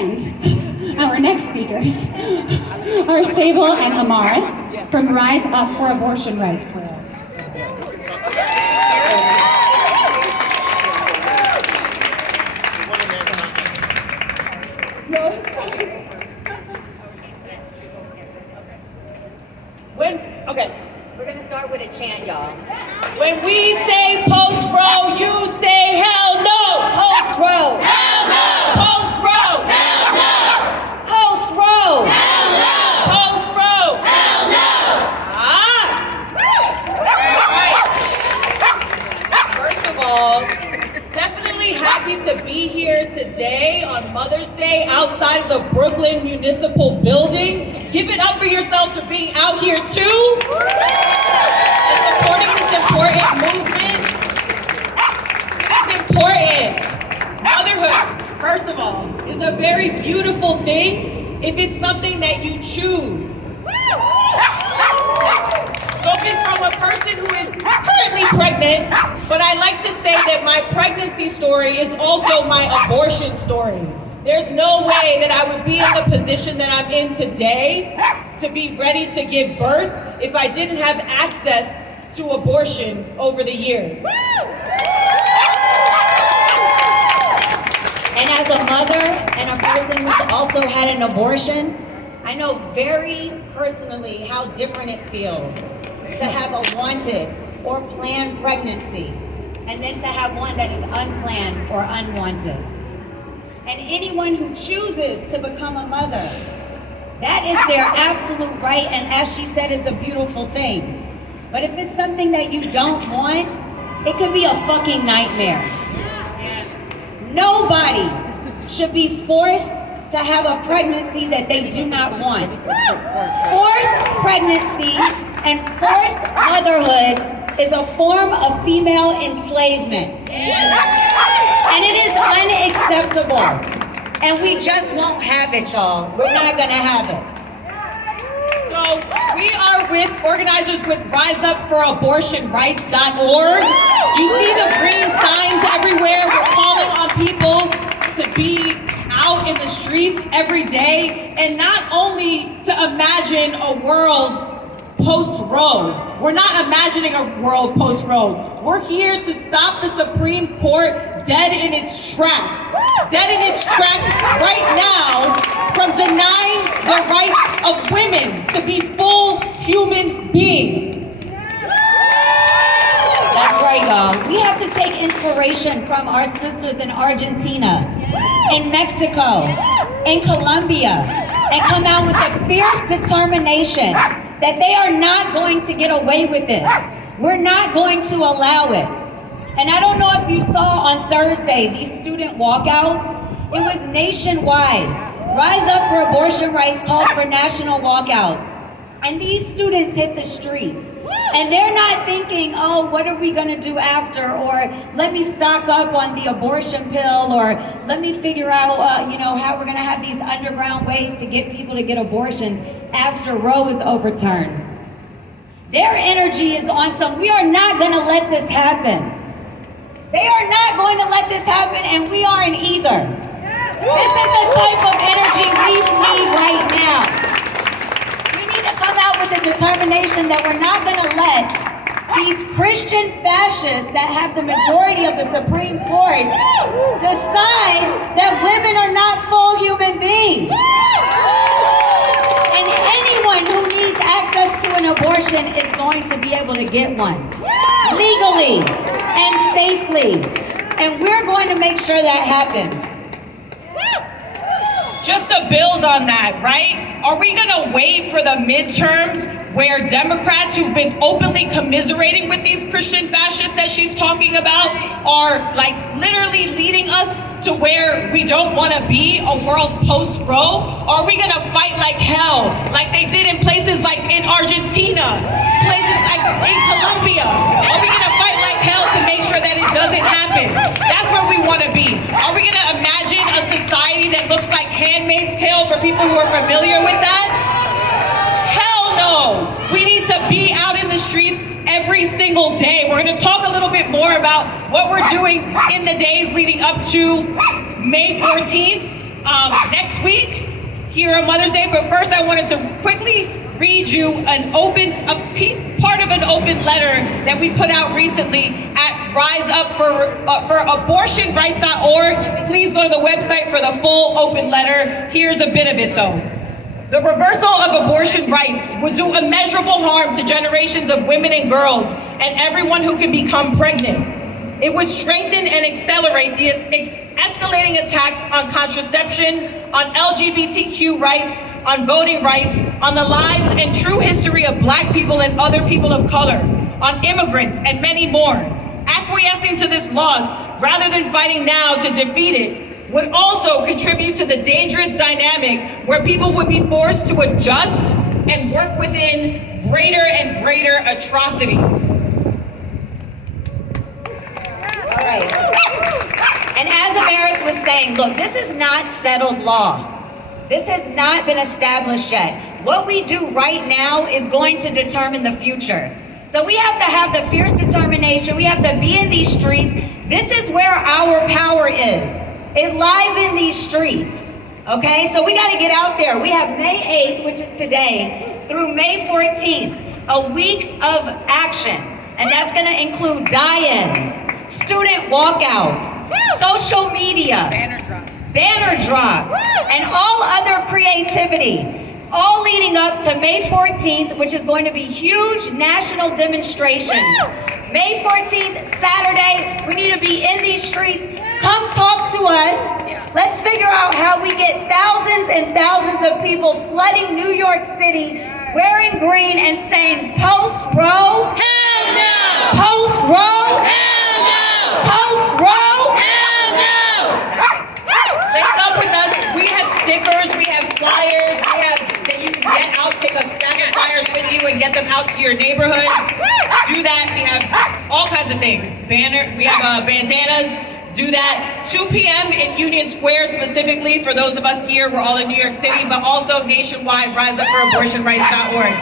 And our next speakers are Sable and Amaris from Rise Up for Abortion Rights. We're gonna start with a chant, y'all. When we say post-Roe, you say hell no! Post-Roe! Hell no! Post-Roe! Hell no! Post-Roe! Hell no! Post-Roe! Hell no! All right. First of all, definitely happy to be here today on Mother's Day outside of the Brooklyn Municipal Building. Give it up for yourselves for being out here too. And supporting this important movement. It's important. Motherhood, first of all, is a very beautiful thing if it's something that you choose. Spoken from a person who is currently pregnant, but I like to say that my pregnancy story is also my abortion story. There's no way that I would be in the position that I'm in today to be ready to give birth if I didn't have access to abortion over the years. And as a mother and a person who's also had an abortion, I know very personally how different it feels to have a wanted or planned pregnancy, and then to have one that is unplanned or unwanted. And anyone who chooses to become a mother, that is their absolute right, and as she said, is a beautiful thing. But if it's something that you don't want, it could be a fucking nightmare. Nobody should be forced to have a pregnancy that they do not want. Forced pregnancy and forced motherhood is a form of female enslavement. And it is unacceptable. And we just won't have it, y'all. We're not gonna have it. So we are with organizers with RiseUpForAbortionRights.org. You see the green signs everywhere. We're calling on people to be out in the streets every day, and not only to imagine a world post-Roe. We're not imagining a world post-Roe. We're here to stop the Supreme Court dead in its tracks. Dead in its tracks right now from denying the rights of women to be full human beings. That's right, y'all. We have to take inspiration from our sisters in Argentina, in Mexico, in Colombia, and come out with a fierce determination that they are not going to get away with this. We're not going to allow it. And I don't know if you saw on Thursday, these student walkouts, it was nationwide. Rise Up for Abortion Rights called for national walkouts. And these students hit the streets. And they're not thinking, oh, what are we gonna do after? Or let me stock up on the abortion pill, or let me figure out how we're gonna have these underground ways to get people to get abortions after Roe is overturned. Their energy is on some, we are not gonna let this happen. They are not going to let this happen, and we aren't either. This is the type of energy we need right now. We need to come out with a determination that we're not going to let these Christian fascists that have the majority of the Supreme Court decide that women are not full human beings. And anyone who needs access to an abortion is going to be able to get one legally and safely. And we're going to make sure that happens. Just to build on that, right? Are we gonna wait for the midterms where Democrats who've been openly commiserating with these Christian fascists that she's talking about are like literally leading us to where we don't want to be, a world post-Roe? Are we gonna fight like hell, like they did in places like in Argentina, places like in Colombia? Are we gonna fight like hell to make sure that it doesn't happen? That's where we want to be. Are we gonna imagine a society that looks like Handmaid's Tale for people who are familiar with that? Hell no! We need to be out in the streets every single day. We're going to talk a little bit more about what we're doing in the days leading up to May 14th. next week here on Mother's Day. But first, I wanted to quickly read you part of an open letter that we put out recently at Rise Up for abortionrights.org. Please go to the website for the full open letter. Here's a bit of it though. The reversal of abortion rights would do immeasurable harm to generations of women and girls and everyone who can become pregnant. It would strengthen and accelerate the escalating attacks on contraception, on LGBTQ rights, on voting rights, on the lives and true history of Black people and other people of color, on immigrants, and many more. Acquiescing to this loss, rather than fighting now to defeat it, would also contribute to the dangerous dynamic where people would be forced to adjust and work within greater and greater atrocities. All right. And as Amaris was saying, look, this is not settled law. This has not been established yet. What we do right now is going to determine the future. So we have to have the fierce determination. We have to be in these streets. This is where our power is. It lies in these streets. Okay, so we got to get out there. We have May 8th, which is today, through May 14th, a week of action. And that's going to include die-ins, student walkouts, social media, banner drops, and all other creativity, all leading up to May 14th, which is going to be huge national demonstrations. May 14th, Saturday, we need to be in these streets. Come talk to us. Let's figure out how we get thousands and thousands of people flooding New York City, wearing green and saying, "Post Roe, hell no! Post Roe, hell no! Post Roe, hell no!" Link up with us. We have stickers, we have flyers, we have that you can get out, take a stack of flyers with you and get them out to your neighborhood. Do that. We have all kinds of things. We have bandanas. Do that. 2 p.m. in Union Square specifically for those of us here. We're all in New York City, but also nationwide, riseuporabortionrights.org.